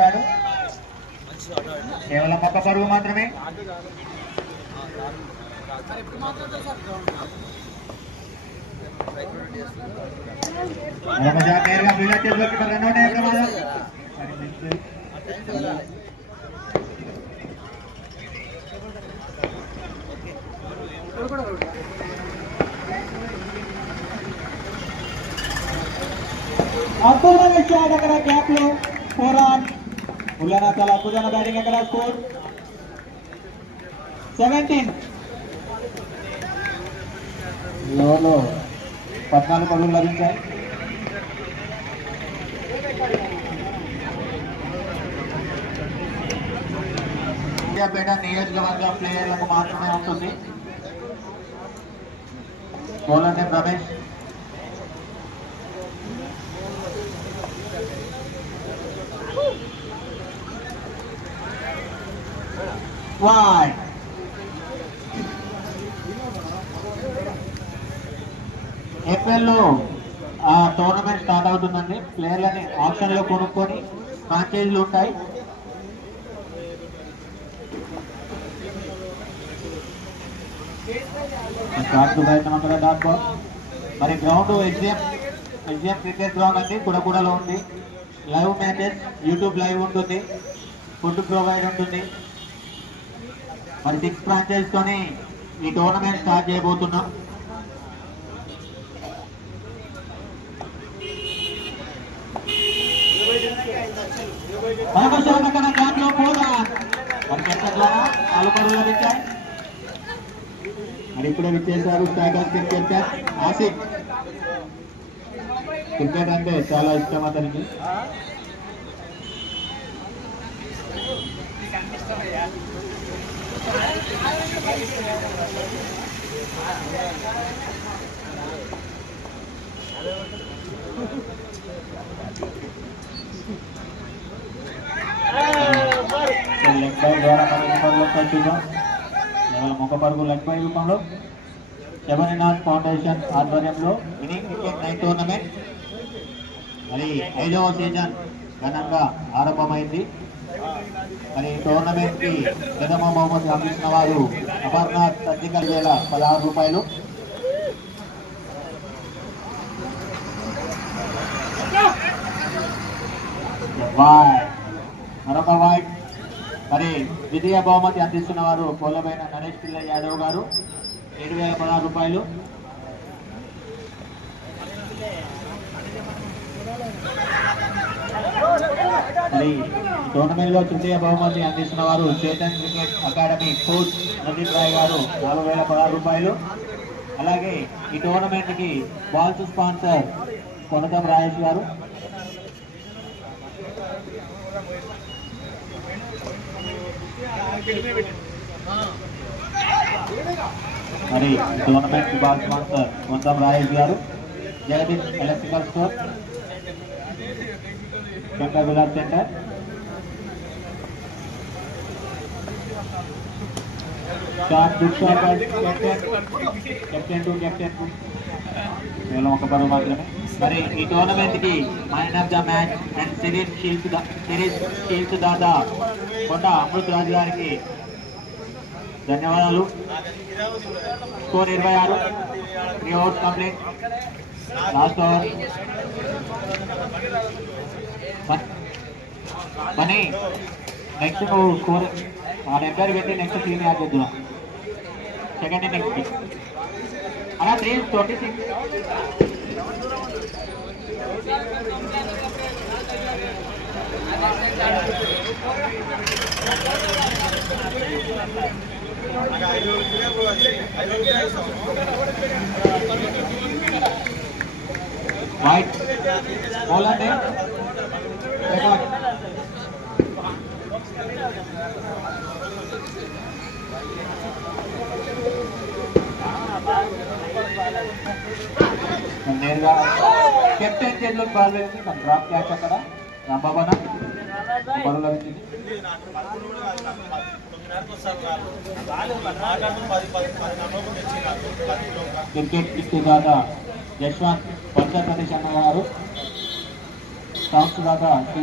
Bad కేవలం ఒక్క పరుగు మాత్రమే. నేరుగా ఫీల్డర్ చేతిలోకి రన్అట్ అయ్యే ప్రమాదం. అద్భుతమైన షాట్ అక్కడ గ్యాప్ లో 4 రన్. ఉల్లానా చాలా అద్భుతమైన బ్యాటింగ్ అక్కడ. స్కోర్ 17. ఈ ఓవర్లో 14 పరుగులు లభించాయి. సూర్యాపేట నియోజకవర్గ ప్లేయర్లకు మాత్రమే ఉంటుంది. Bowler name Ramesh. Why? ఏప్రిల్లో టోర్నమెంట్ స్టార్ట్ అవుతుందండి. ప్లేయర్లని ఆప్షన్ లో కొనుక్కొని ఫ్రాంచైజీలు ఉంటాయి. మరి గ్రౌండ్ ఎగ్జిఎం క్రికెట్ గ్రౌండ్ అండి, కుడకూడలో ఉంది. లైవ్ మ్యాచెస్ యూట్యూబ్ లైవ్ ఉంటుంది. ఫుడ్ ప్రొవైడ్ ఉంటుంది. మరి 6 ఫ్రాంచైజ్ తోని ఈ టోర్నమెంట్ స్టార్ట్ చేయబోతున్నాం. మరి ఇప్పుడే విచ్చేశారు టైగర్స్ క్రికెట్ ఆసిఫ్. క్రికెట్ అంటే చాలా ఇష్టం అతనికి. లెగ్ బై ద్వారా కేవలం ఒక పరుగు లెగ్ బై రూపంలో శబరినాథ్ ఫౌండేషన్ ఆధ్వర్యంలో ఇన్నింగ్ క్రికెట్ నైట్ టోర్నమెంట్ మరి 5వ సీజన్ ఘనంగా ఆరంభమైంది. మరి టోర్నమెంట్ కి ప్రథమ బహుమతి అందించిన వారు అమర్నాథ్ 16,016 రూపాయలు. మరొక వైట్. మరి ద్వితీయ బహుమతి అందిస్తున్న వారు పోలబైన నరేష్ పిల్ల యాదవ్ గారు 7,016 రూపాయలు. మరి టోర్నమెంట్ లో తృతీయ బహుమతి అందిస్తున్న వారు Chetan cricket academy coach Naveen Rai గారు 4,016 రూపాయలు. అలాగే ఈ టోర్నమెంట్ కి బాల్స్ స్పాన్సర్ కొనతం రాయేష్ గారు. మరి tournament ball sponsor Konatham Rayesh గారు. Jagadish electrical store, Shankar Vilas centre. Captain కేవలం ఒక పరువు మాత్రమే. మరి ఈ టోర్నమెంట్ కి man of the match and series shields Dada Konda Amrit Raju గారికి ధన్యవాదాలు. Score 26. 3 overs complete. Last over. పని నెక్స్ట్ నువ్వు స్కోర్ ఆ నెంబర్ పెట్టి నెక్స్ట్ టీమ్ యాడ్ చేద్దాం. సెకండ్ ఇన్నింగ్స్ అలా 326. Wide bowler name record. నేరుగా కెప్టెన్ చేతిలోకి బాల్ వేసి డ్రాప్ క్యాచ్ అక్కడ రాంబాబన బరువు లభించింది. క్రికెట్ కిట్టు దాదా యశ్వంత్ పంచప్రదేశ్ అన్న గారు. సాంగ్స్ దాదా శ్రీ